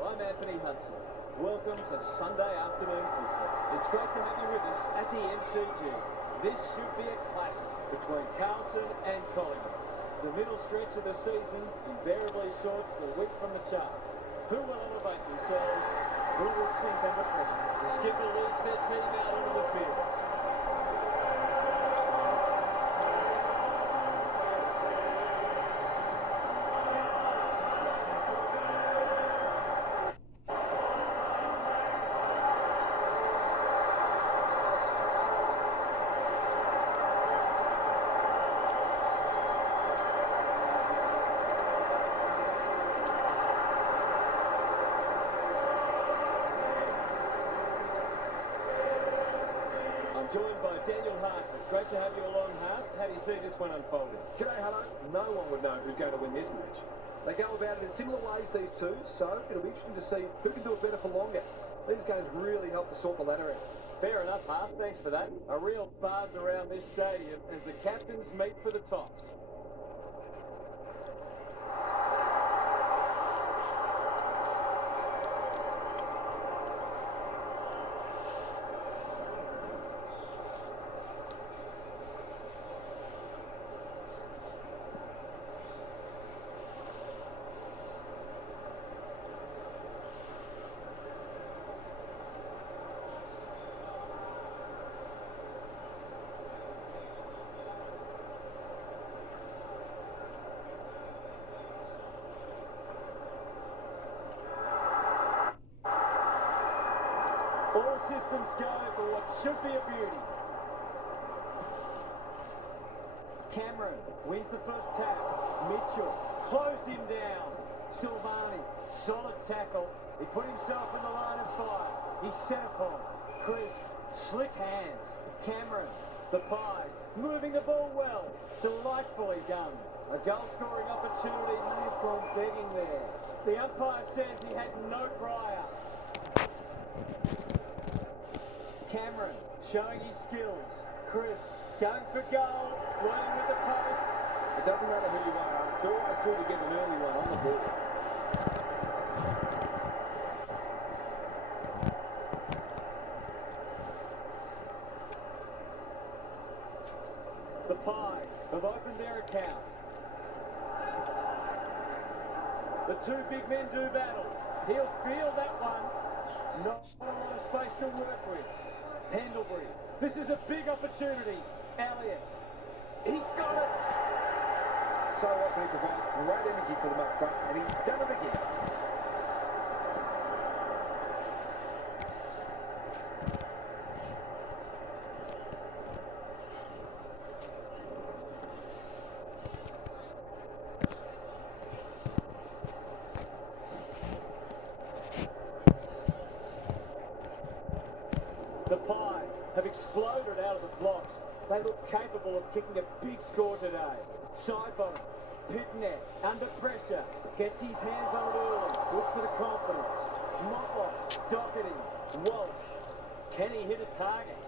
I'm Anthony Hudson. Welcome to Sunday afternoon football. It's great to have you with us at the MCG. This should be a classic between Carlton and Collingwood. The middle stretch of the season invariably sorts the wheat from the chaff. Who will elevate themselves? Who will sink under pressure? The skipper leads their team out onto the field. Joined by Daniel Hartford. Great to have you along, Hart. How do you see this one unfolding? G'day, Hutto. No one would know who's going to win this match. They go about it in similar ways, these two, so it'll be interesting to see who can do it better for longer. These games really help to sort the ladder out. Fair enough, Hart. Thanks for that. A real buzz around this stadium as the captains meet for the toss. All systems go for what should be a beauty. Cameron wins the first tap. Mitchell closed him down. Silvani, solid tackle. He put himself in the line of fire. He's set upon. Crisp, slick hands. Cameron, the Pies, moving the ball well. Delightfully done. A goal-scoring opportunity may have gone begging there. The umpire says he had no prior. Cameron showing his skills. Chris going for goal, flirting with the post. It doesn't matter who you are, it's always good to get an early one on the board. The Pies have opened their account. The two big men do battle. He'll feel that one. Not a lot of space to work with. Pendlebury, this is a big opportunity. Elliott, he's got it! So often he provides great energy for them up front, and he's done it again. The Pies have exploded out of the blocks. They look capable of kicking a big score today. Side bottom, Pitnet under pressure, gets his hands on it early. Good for the confidence. Motlop, Doherty, Walsh. Can he hit a target?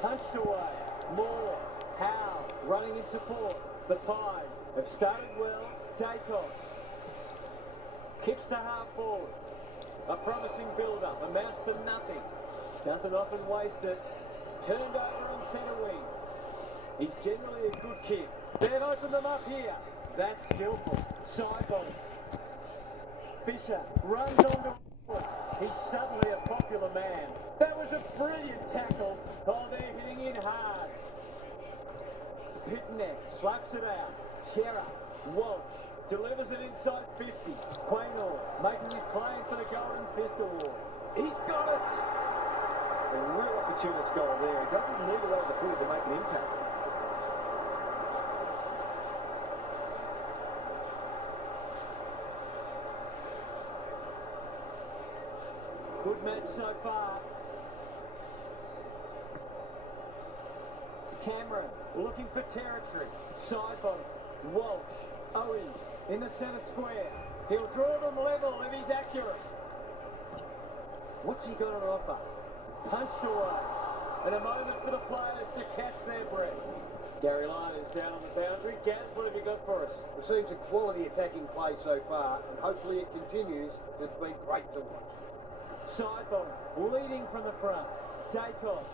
Punched away. Moore, Howe, running in support. The Pies have started well. Dacos kicks to half forward. A promising build-up, amounts to nothing. Doesn't often waste it. Turned over on centre wing. He's generally a good kid. They've opened them up here. That's skillful. Side bottom. Fisher runs onto it. He's suddenly a popular man. That was a brilliant tackle. Oh, they're hitting in hard. Pitnet slaps it out. Chera, Walsh delivers it inside 50. Quaynor making his claim for the Golden Fist Award. He's got it! A real opportunist goal there. He doesn't need a lot of the footy to make an impact. Good match so far. Cameron looking for territory. Side bottom. Walsh. Owens in the centre square. He'll draw them level if he's accurate. What's he got on offer? Punched away. And a moment for the players to catch their breath. Gary Lyon is down on the boundary. Gaz, what have you got for us? We've seen some quality attacking play so far, and hopefully it continues. It's been great to watch. Sidebottom, leading from the front. Dacos.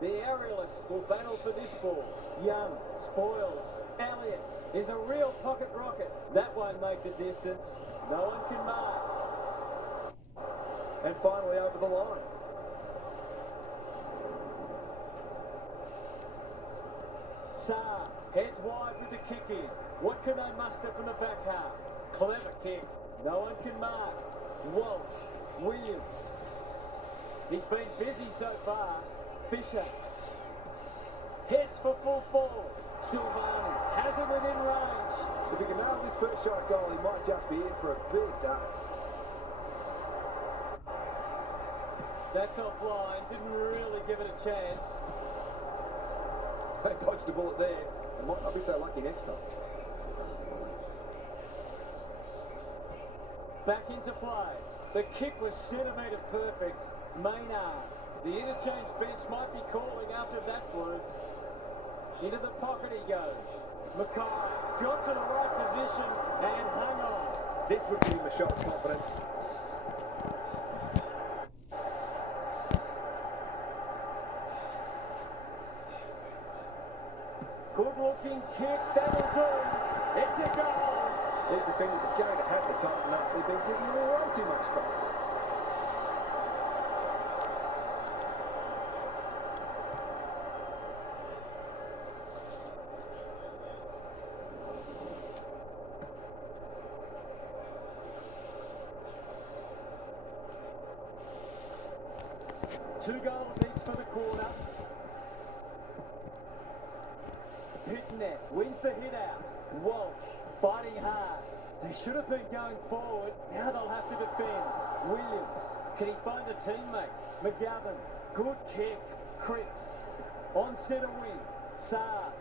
The aerialists will battle for this ball. Young, spoils. Elliott is a real pocket rocket. That won't make the distance. No one can mark. And finally over the line. Saar heads wide with the kick in. What can they muster from the back half? Clever kick. No one can mark. Walsh. Williams. He's been busy so far. Fisher. Heads for full forward. Silvani has it within range. If he can nail this first shot at goal, he might just be in for a big day. That's offline. Didn't really give it a chance. They dodged a bullet there. They might not be so lucky next time. Back into play. The kick was centimetre perfect. Maynard. The interchange bench might be calling after that blue. Into the pocket he goes. Mackay got to the right position and hung on. This would give him a shot of confidence. Good looking kick, that'll do. It's a goal. These defenders are going to have to tighten up. They've been giving them way too much space. Two goals each for the quarter. Pitnet wins the hit out. Walsh fighting hard. They should have been going forward. Now they'll have to defend. Williams. Can he find a teammate? McGovern. Good kick. Cripps. On centre wing. Saar.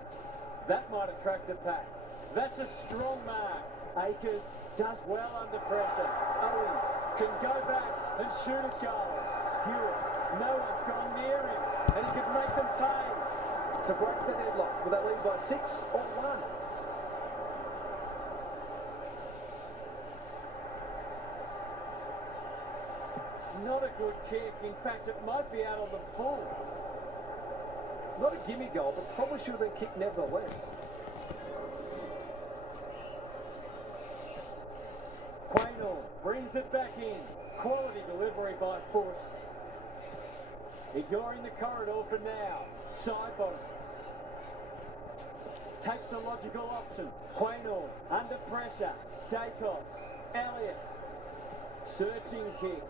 That might attract a pack. That's a strong mark. Akers does well under pressure. Owens can go back and shoot a goal. Hewitt. No one's gone near him. And he could make them pay. To break the deadlock, will they lead by 6 or 1? Not a good kick. In fact, it might be out on the full. Not a gimme goal, but probably should have been kicked nevertheless. Quaynor brings it back in. Quality delivery by foot. Ignoring the corridor for now. Sidebottom. Takes the logical option. Quaynor under pressure. Dacos. Elliott. Searching kick.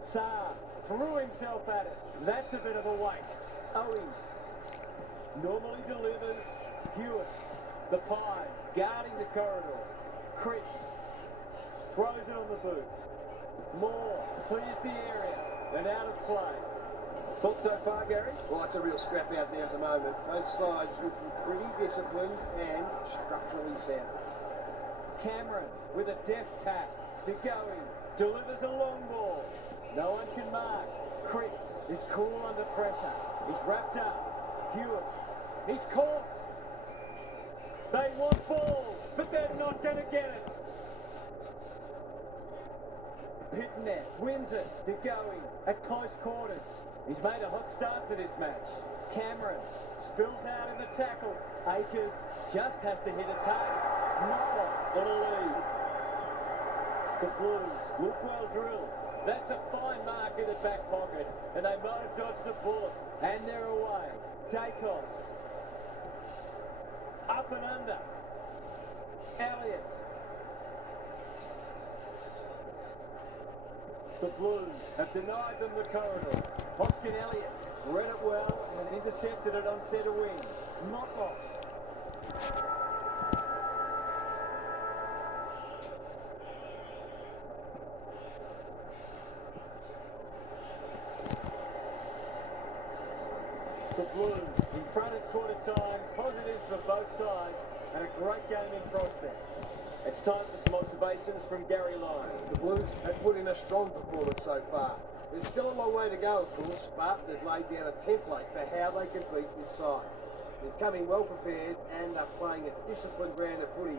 Saar threw himself at it. That's a bit of a waste. Owens normally delivers. Hewitt. The Pies guarding the corridor. Cripps throws it on the boot. Moore clears the area and out of play. Thoughts so far, Gary? Well, it's a real scrap out there at the moment. Both sides looking pretty disciplined and structurally sound. Cameron with a deft tap. DeGoey delivers a long ball. No one can mark. Cripps is cool under pressure. He's wrapped up. Hewitt. He's caught. They want ball, but they're not going to get it. Pitnet wins it. DeGoey at close quarters. He's made a hot start to this match. Cameron spills out in the tackle. Akers just has to hit a target. Knockoff on a lead. The Blues look well drilled. That's a fine mark in the back pocket, and they might have dodged a bullet. And they're away. Dacos. Up and under. Elliott. The Blues have denied them the corridor. Hoskin Elliott read it well and intercepted it on centre wing. Knockoff. The Blues in front at quarter time. Positives for both sides and a great game in prospect. It's time for some observations from Gary Lyon. The Blues have put in a strong performance so far. There's still a long way to go, of course, but they've laid down a template for how they can beat this side. They're coming well prepared and are playing a disciplined brand of footy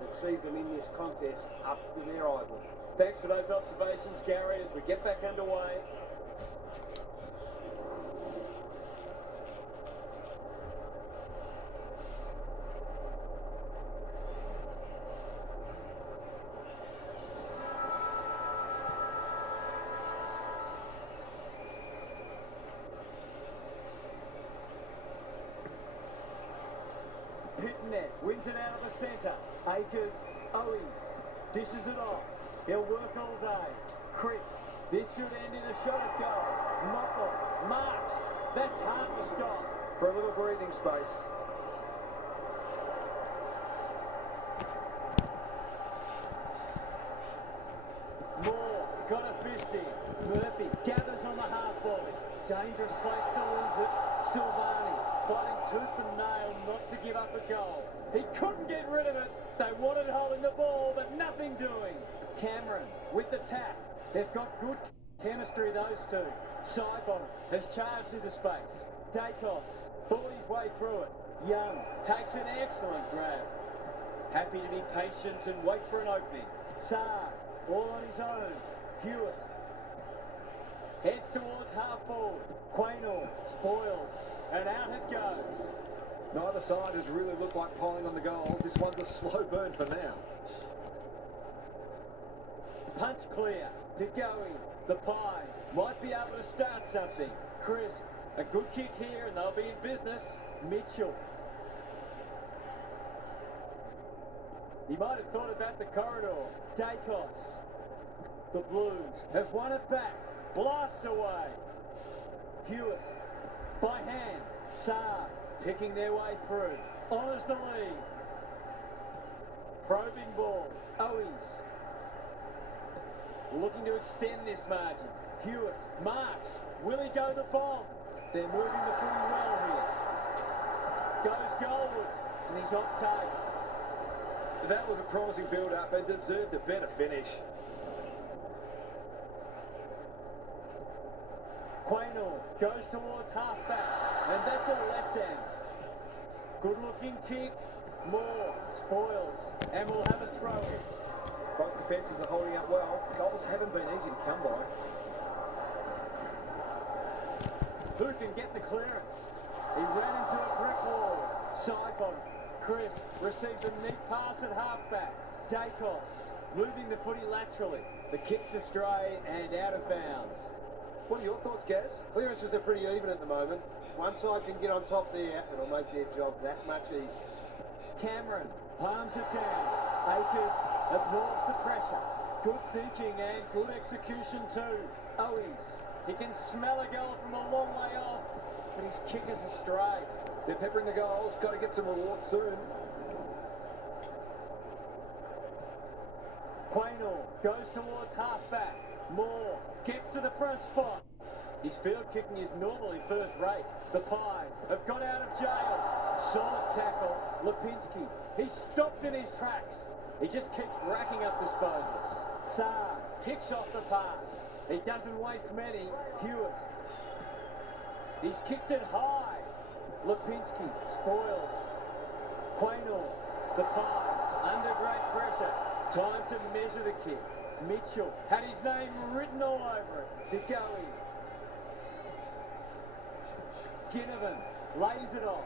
that sees them in this contest up to their eyeballs. Thanks for those observations, Gary, as we get back underway. Pitnet wins it out of the centre. Akers, Owies, dishes it off. He'll work all day. Cricks. This should end in a shot at goal. Mockle. Marks. That's hard to stop. For a little breathing space. Moore. Got a fist in. Murphy gathers on the half volley. Dangerous place to lose it. Silvani fighting tooth and nail not to give up a goal. He couldn't get rid of it. They wanted holding the ball, but nothing doing. Cameron with the tap. They've got good chemistry, those two. Sidebottom has charged into space. Dacos fought his way through it. Young takes an excellent grab. Happy to be patient and wait for an opening. Saar, all on his own. Hewitt heads towards half forward. Quaynor spoils, and out it goes. Neither side has really looked like piling on the goals. This one's a slow burn for now. Punch clear. DeGoey. The Pies might be able to start something. Crisp. A good kick here and they'll be in business. Mitchell. He might have thought about the corridor. Dacos. The Blues have won it back. Blasts away. Hewitt. By hand. Saar picking their way through. Honours the lead. Probing ball. Owies. Looking to extend this margin. Hewitt. Marks. Will he go the bomb? They're moving the footy well here. Goes Goldwood. And he's off target. That was a promising build-up and deserved a better finish. Quaynor goes towards half-back, and that's a letdown. Good-looking kick. Moore spoils, and we'll have a throw-in. Both defences are holding up well. Goals haven't been easy to come by. Who can get the clearance? He ran into a brick wall. Sidebottom. Chris receives a neat pass at half-back. Dacos moving the footy laterally. The kick's astray and out of bounds. What are your thoughts, Gaz? Clearances are pretty even at the moment. If one side can get on top there, it'll make their job that much easier. Cameron palms it down. Akers absorbs the pressure. Good thinking and good execution too. Owies. He can smell a goal from a long way off, but his kick is astray. They're peppering the goals. Got to get some reward soon. Quaynor goes towards half-back. Moore gets to the front spot. His field kicking is normally first rate. The Pies have got out of jail. Solid tackle. Lipinski. He's stopped in his tracks. He just keeps racking up disposals. Saar picks off the pass. He doesn't waste many. Hewitt. He's kicked it high. Lipinski spoils. Quaynor. The Pies under great pressure. Time to measure the kick. Mitchell had his name written all over it. DeGoey. Ginnivan lays it off.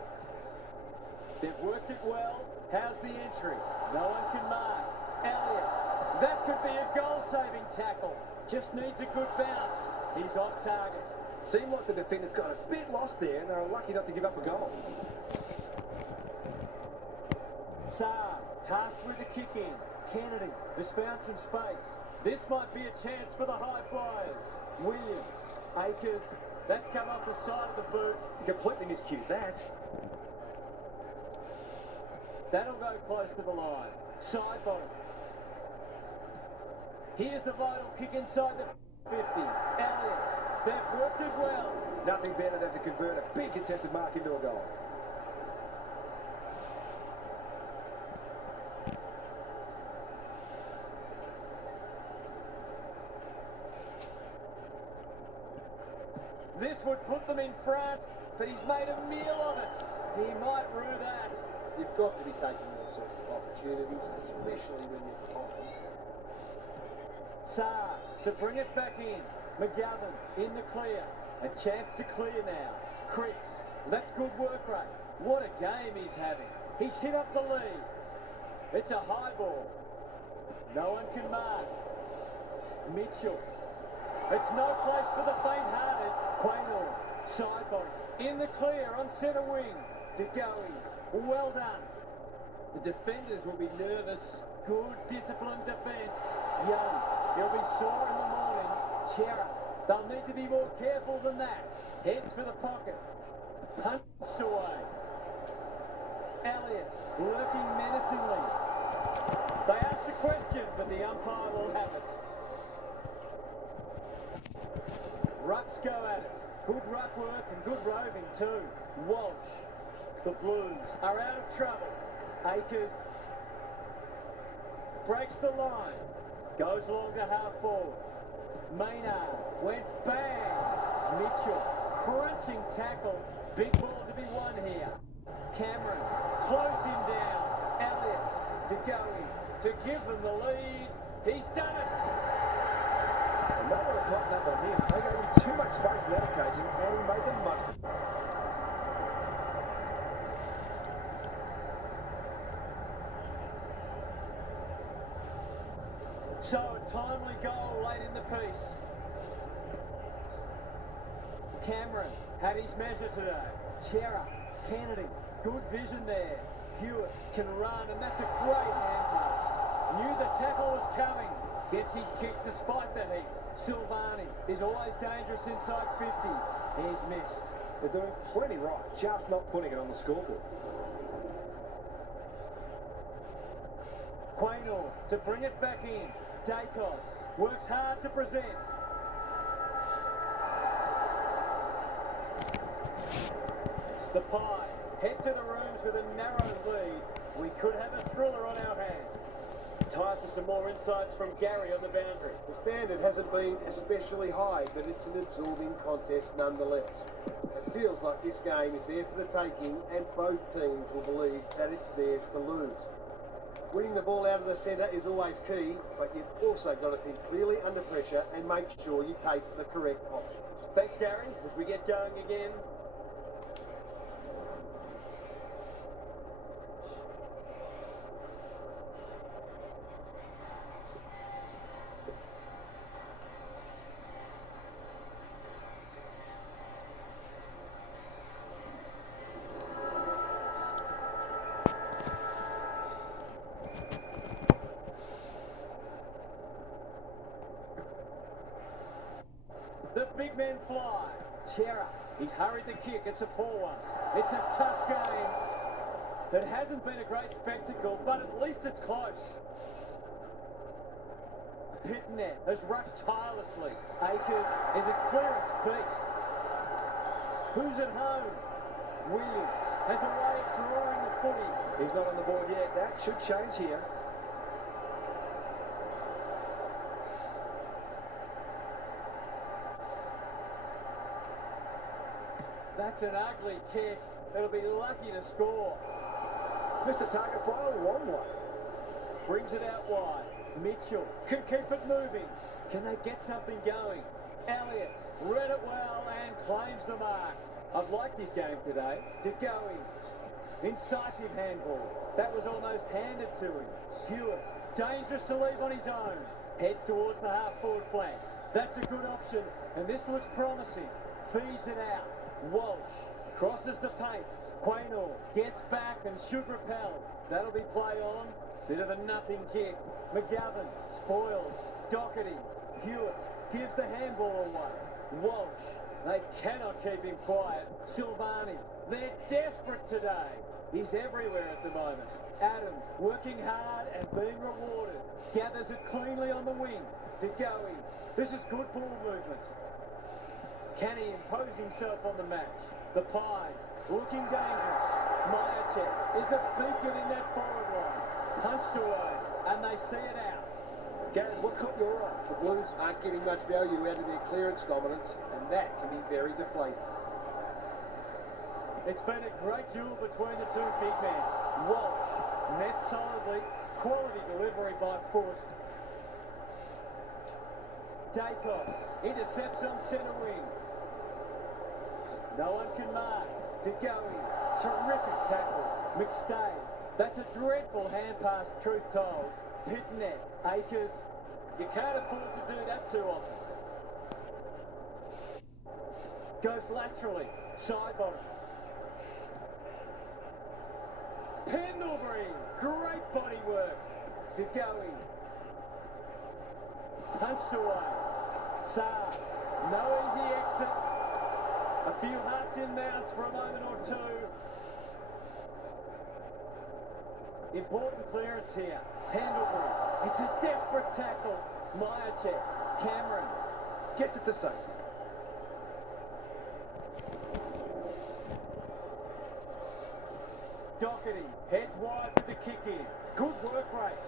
They've worked it well. How's the entry? No one can mark. Elliott. That could be a goal-saving tackle. Just needs a good bounce. He's off target. Seemed like the defenders got a bit lost there and they were lucky not to give up a goal. Saar tasked with the kick in. Kennedy just found some space. This might be a chance for the high flyers. Williams. Akers. That's come off the side of the boot. You completely miscued that. That'll go close to the line. Side bottom. Here's the vital kick inside the 50. Elliott. They've worked it well. Nothing better than to convert a big contested mark into a goal. This would put them in front. but he's made a meal of it. He might rue that. You've got to be taking those sorts of opportunities, especially when you're behind. Saar to bring it back in. McGovern in the clear. A chance to clear now. Creeks. That's good work rate. What a game he's having. He's hit up the lead. It's a high ball. No one can mark. Mitchell. It's no place for the faint-hearted. Quaynor. Sidebody. In the clear on centre wing. DeGoey. Well done. The defenders will be nervous. Good disciplined defence. Young. He'll be sore in the morning. Chera. They'll need to be more careful than that. Heads for the pocket. Punched away. Elliott lurking menacingly. They ask the question, but the umpire will have it. Rucks go at it. Good ruck work and good roving too. Walsh. The Blues are out of trouble. Akers breaks the line. Goes along to half forward. Maynard went bang. Mitchell crunching tackle. Big ball to be won here. Cameron closed him down. Elliott to Goey to give them the lead. He's done it. And they want to tighten up on him. They gave him too much space on that occasion, and he made them most of it. So a timely goal late in the piece. Cameron had his measure today. Chera, Kennedy, good vision there. Hewitt can run, and that's a great hand pass. Knew the tackle was coming. Gets his kick despite the heat. Silvani is always dangerous inside 50. He's missed. They're doing plenty right, just not putting it on the scoreboard. Quaynor to bring it back in. Dacos works hard to present. The Pies head to the rooms with a narrow lead. We could have a thriller on our hands. Time for some more insights from Gary on the boundary. The standard hasn't been especially high, but it's an absorbing contest nonetheless. It feels like this game is there for the taking, and both teams will believe that it's theirs to lose. Winning the ball out of the centre is always key, but you've also got to think clearly under pressure and make sure you take the correct options. Thanks, Gary. As we get going again. The big men fly. Chera, he's hurried the kick. It's a poor one. It's a tough game. That hasn't been a great spectacle, but at least it's close. Pitnet has rucked tirelessly. Akers is a clearance beast. Who's at home? Williams has a way of drawing the footy. He's not on the board yet. That should change here. That's an ugly kick. It'll be lucky to score. Missed the target by a long way. Brings it out wide. Mitchell can keep it moving. Can they get something going? Elliott read it well and claims the mark. I've liked this game today. DeGoey's incisive handball. That was almost handed to him. Hewitt, dangerous to leave on his own. Heads towards the half-forward flank. That's a good option, and this looks promising. Feeds it out. Walsh crosses the paint. Quaynor gets back and should repel. That'll be play on. Bit of a nothing kick. McGovern spoils. Doherty. Hewitt gives the handball away. Walsh. They cannot keep him quiet. Silvani. They're desperate today. He's everywhere at the moment. Adams working hard and being rewarded. Gathers it cleanly on the wing. DeGoey. This is good ball movement. Can he impose himself on the match? The Pies looking dangerous. Myercheck is a beacon in that forward line. Punched away, and they see it out. Gaz, what's caught your eye? The Blues aren't getting much value out of their clearance dominance, and that can be very deflating. It's been a great duel between the two big men. Walsh met solidly, quality delivery by foot. Dacos intercepts on centre wing. No one can mark. De Goey, terrific tackle. McStay, that's a dreadful hand pass, truth told. Pitnet, Akers, you can't afford to do that too often. Goes laterally, side bottom. Pendlebury, great body work. De Goey, punched away. Saar, no easy exit. A few hearts in mouths for a moment or two. Important clearance here. Pendlebury, it's a desperate tackle. Myercheck, Cameron Gets it to safety. Doherty heads wide with the kick in. Good work rate.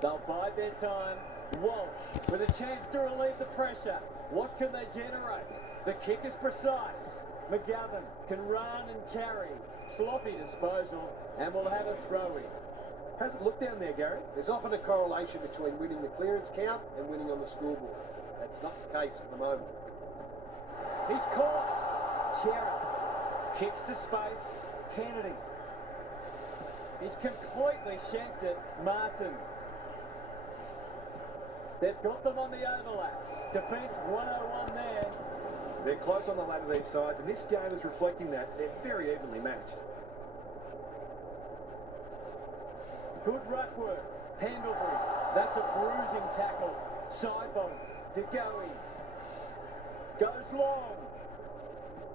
They'll bide their time. Walsh with a chance to relieve the pressure. What can they generate? The kick is precise. McGovern can run and carry. Sloppy disposal, and we'll have a throw-in. How's it look down there, Gary? There's often a correlation between winning the clearance count and winning on the scoreboard. That's not the case at the moment. He's caught. Chera kicks to space. Kennedy. He's completely shanked it. Martin. They've got them on the overlap. Defence 101 there. They're close on the ladder, these sides, and this game is reflecting that. They're very evenly matched. Good ruck work. Pendlebury. That's a bruising tackle. Side bottom. De Goey. Goes long.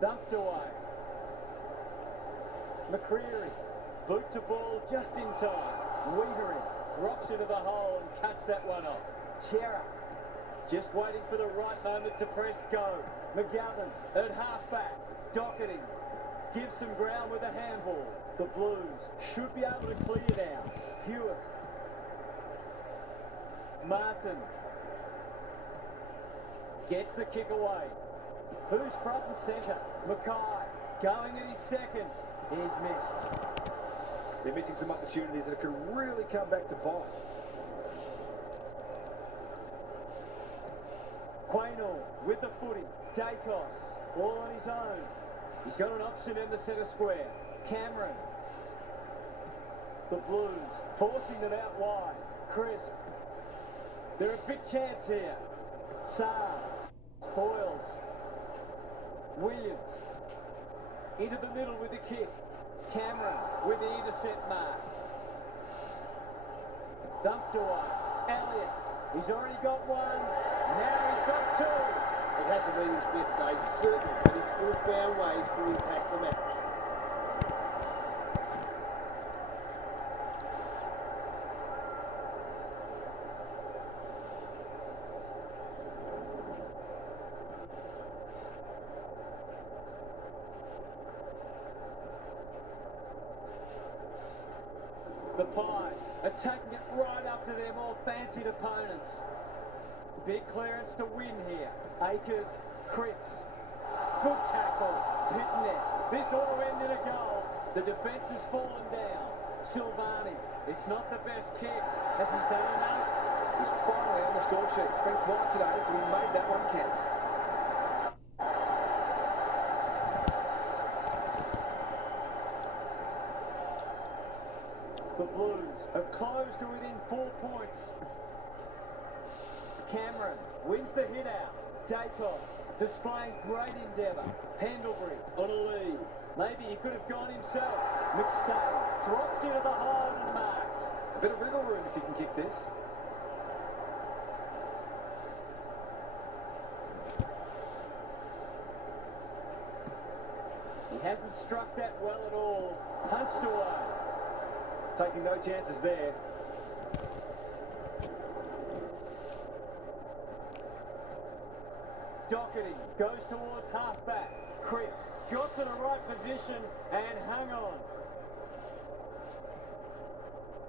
Dumped away. McCreary. Boot to ball just in time. Wiedering drops into the hole and cuts that one off. Chera just waiting for the right moment to press go. McGovern at halfback. Doherty gives some ground with a handball. The Blues should be able to clear now. Hewitt. Martin gets the kick away. Who's front and centre? Mackay going at his second. He's missed. They're missing some opportunities that can really come back to bite. Quaynor with the footy. Dacos all on his own. He's got an option in the centre square. Cameron. The Blues forcing them out wide. Crisp. They're a big chance here. Saar. Spoils. Williams. Into the middle with the kick. Cameron with the intercept mark. Dumped away. Elliott. He's already got one. Now he's got two. It hasn't been his best day, certainly, but he's still found ways to impact the match. The Pies are taking it right up to their more fancied opponents. Big clearance to win here. Akers, Cripps. Good tackle. Pitnet. This ought to end in a goal. The defence has fallen down. Silvani. It's not the best kick. Has he done enough? He's finally on the score sheet. It's been quiet today, but he made that one count. The Blues have closed to within 4 points. Cameron wins the hit out. Dacos displaying great endeavour. Pendlebury on a lead. Maybe he could have gone himself. McStay drops into the hole and marks. A bit of wriggle room if you can kick this. He hasn't struck that well at all. Punched away. Taking no chances there. Doherty goes towards halfback. Cripps got to the right position and hung on.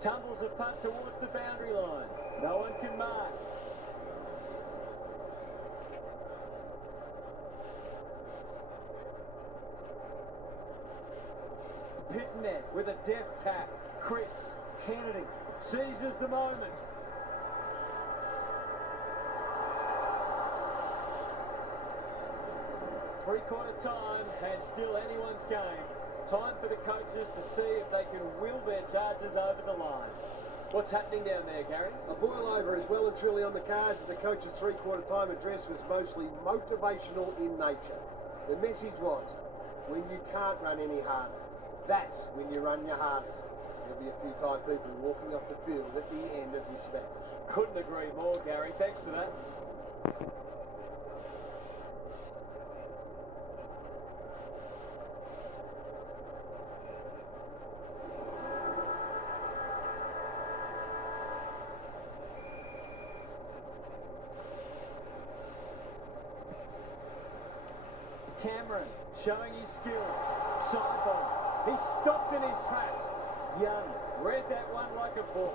Tumbles a punt towards the boundary line. No one can mark. Pitnet with a deft tap. Cripps. Kennedy seizes the moment. Three-quarter time and still anyone's game. Time for the coaches to see if they can will their charges over the line. What's happening down there, Gary? A boil over is well and truly on the cards, and the coach's three-quarter time address was mostly motivational in nature. The message was, when you can't run any harder, that's when you run your hardest. There'll be a few tired people walking off the field at the end of this match. Couldn't agree more, Gary. Thanks for that. Cameron showing his skills. Sideball. He's stopped in his tracks. Young read that one like a book.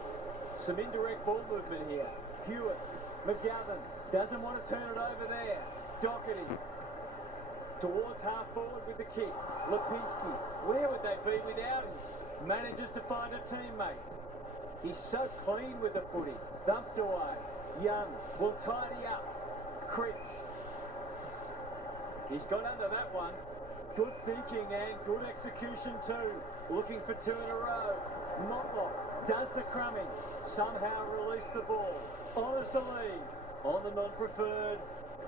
Some indirect ball movement here. Hewitt. McGovern doesn't want to turn it over there. Doherty towards half forward with the kick. Lipinski. Where would they be without him? Manages to find a teammate. He's so clean with the footy. Thumped away. Young will tidy up. Cripps. He's got under that one. Good thinking and good execution too. Looking for two in a row. Motlop does the crumbing. Somehow release the ball. Honours the lead. On the non-preferred.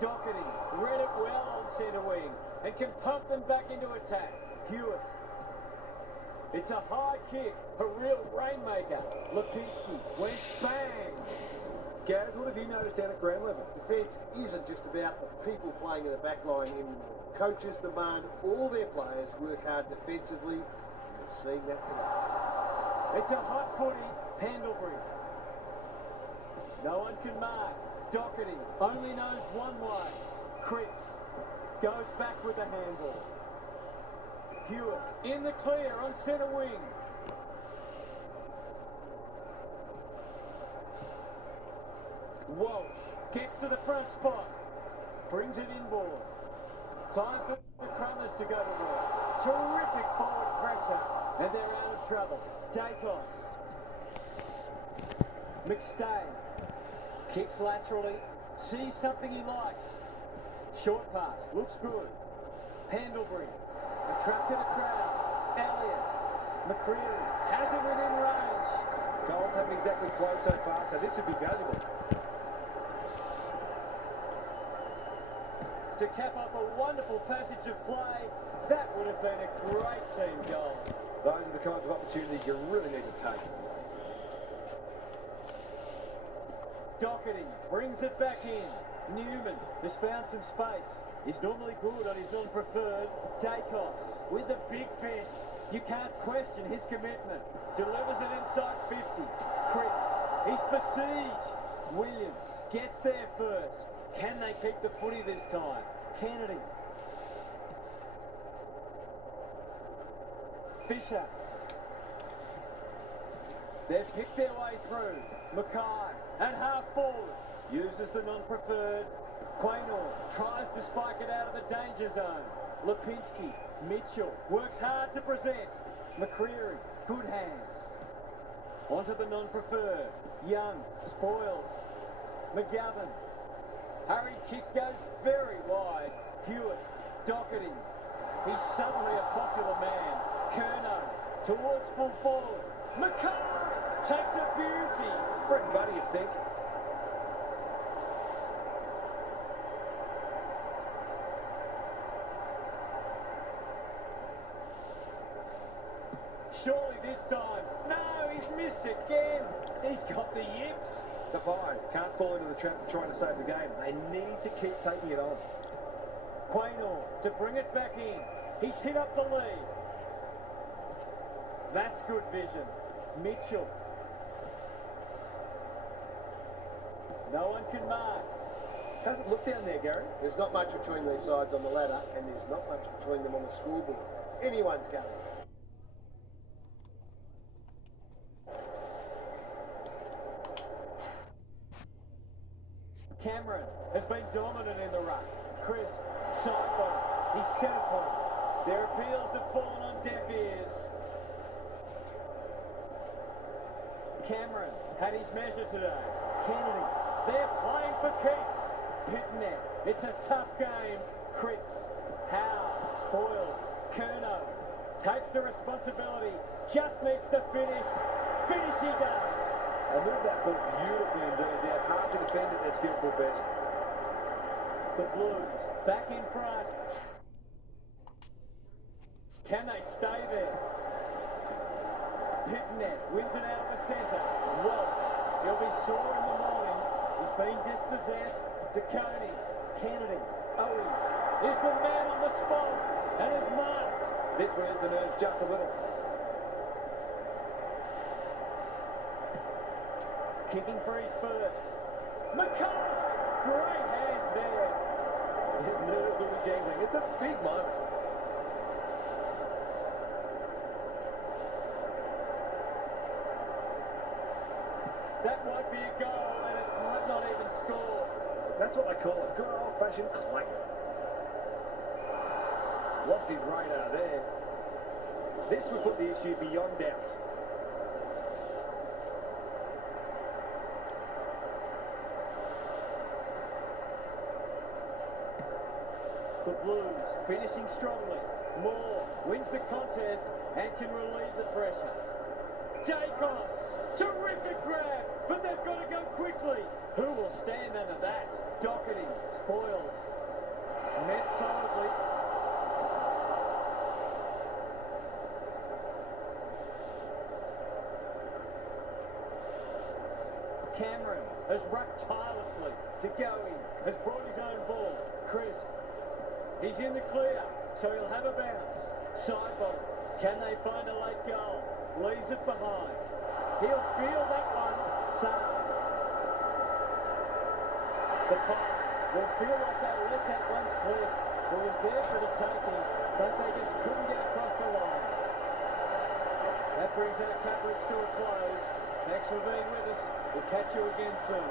Doherty read it well on centre wing and can pump them back into attack. Hewitt. It's a high kick. A real rainmaker. Lipinski went bang. Gaz, what have you noticed down at ground level? Defence isn't just about the people playing in the back line anymore. Coaches demand all their players work hard defensively, and we're seeing that today. It's a hot footy. Pendlebury. No one can mark. Doherty only knows one way. Cripps goes back with the handball. Hewitt in the clear on centre wing. Walsh gets to the front spot. Brings it inboard. Time for the Crummers to go to work. Terrific forward pressure. And they're out of trouble. Dacos. McStay. Kicks laterally. Sees something he likes. Short pass. Looks good. Pendlebury. Attracted a crowd. Elliott. McCreary has it within range. Goals haven't exactly flowed so far, so this would be valuable. To cap off a wonderful passage of play, that would have been a great team goal. Those are the kinds of opportunities you really need to take. Doherty brings it back in. Newman has found some space. He's normally good on his non-preferred. Dacos with the big fist. You can't question his commitment. Delivers it inside 50. Cripps. He's besieged. Williams gets there first. Can they keep the footy this time? Kennedy. Fisher. They've picked their way through. Mackay at half forward. Uses the non-preferred. Quaynor tries to spike it out of the danger zone. Lipinski. Mitchell works hard to present. McCreary. Good hands. Onto the non-preferred. Young spoils. McGovern. Hurry kick goes very wide. Hewitt. Doherty. He's suddenly a popular man. Curnow towards full forward. Mackay takes a beauty. Bread and butter, you'd think. Surely this time. No, he's missed again. He's got the yips. The Pies can't fall into the trap of trying to save the game. They need to keep taking it on. Quaynor to bring it back in. He's hit up the lead. That's good vision. Mitchell. No one can mark. How's it look down there, Gary? There's not much between these sides on the ladder, and there's not much between them on the scoreboard. Anyone's going. Cameron has been dominant in the ruck. Crisp, sideball, he's set upon. Their appeals have fallen on deaf ears. Cameron had his measure today. Kennedy, they're playing for keeps. Pitnet, it's a tough game. Cripps, Howe, spoils. Curnow takes the responsibility, just needs to finish. Finish he does. They moved that ball beautifully indeed. They're hard to defend at their skillful best. The Blues back in front. Can they stay there? Pitnet wins it out of the centre. Walsh, he'll be sore in the morning. He's been dispossessed. DeConey, Kennedy, Owens is the man on the spot and is marked. This wears the nerves just a little. Kicking for his first. McCullough, great hands there. His nerves will be jangling. It's a big moment. That might be a goal and it might not even score. That's what they call a good old-fashioned clank. Lost his radar there. This would put the issue beyond doubt. The Blues finishing strongly. Moore wins the contest and can relieve the pressure. Dacos, terrific grab, but they've got to go quickly. Who will stand under that? Doherty, spoils. Met solidly. Cameron has rucked tirelessly. DeGoey has brought his own ball. Crisp. He's in the clear, so he'll have a bounce. Sidebottom. Can they find a late goal? Leaves it behind. He'll feel that one. Saab. The Pirates will feel like they let that one slip. It was there for the taking, but they just couldn't get across the line. That brings our coverage to a close. Thanks for being with us. We'll catch you again soon.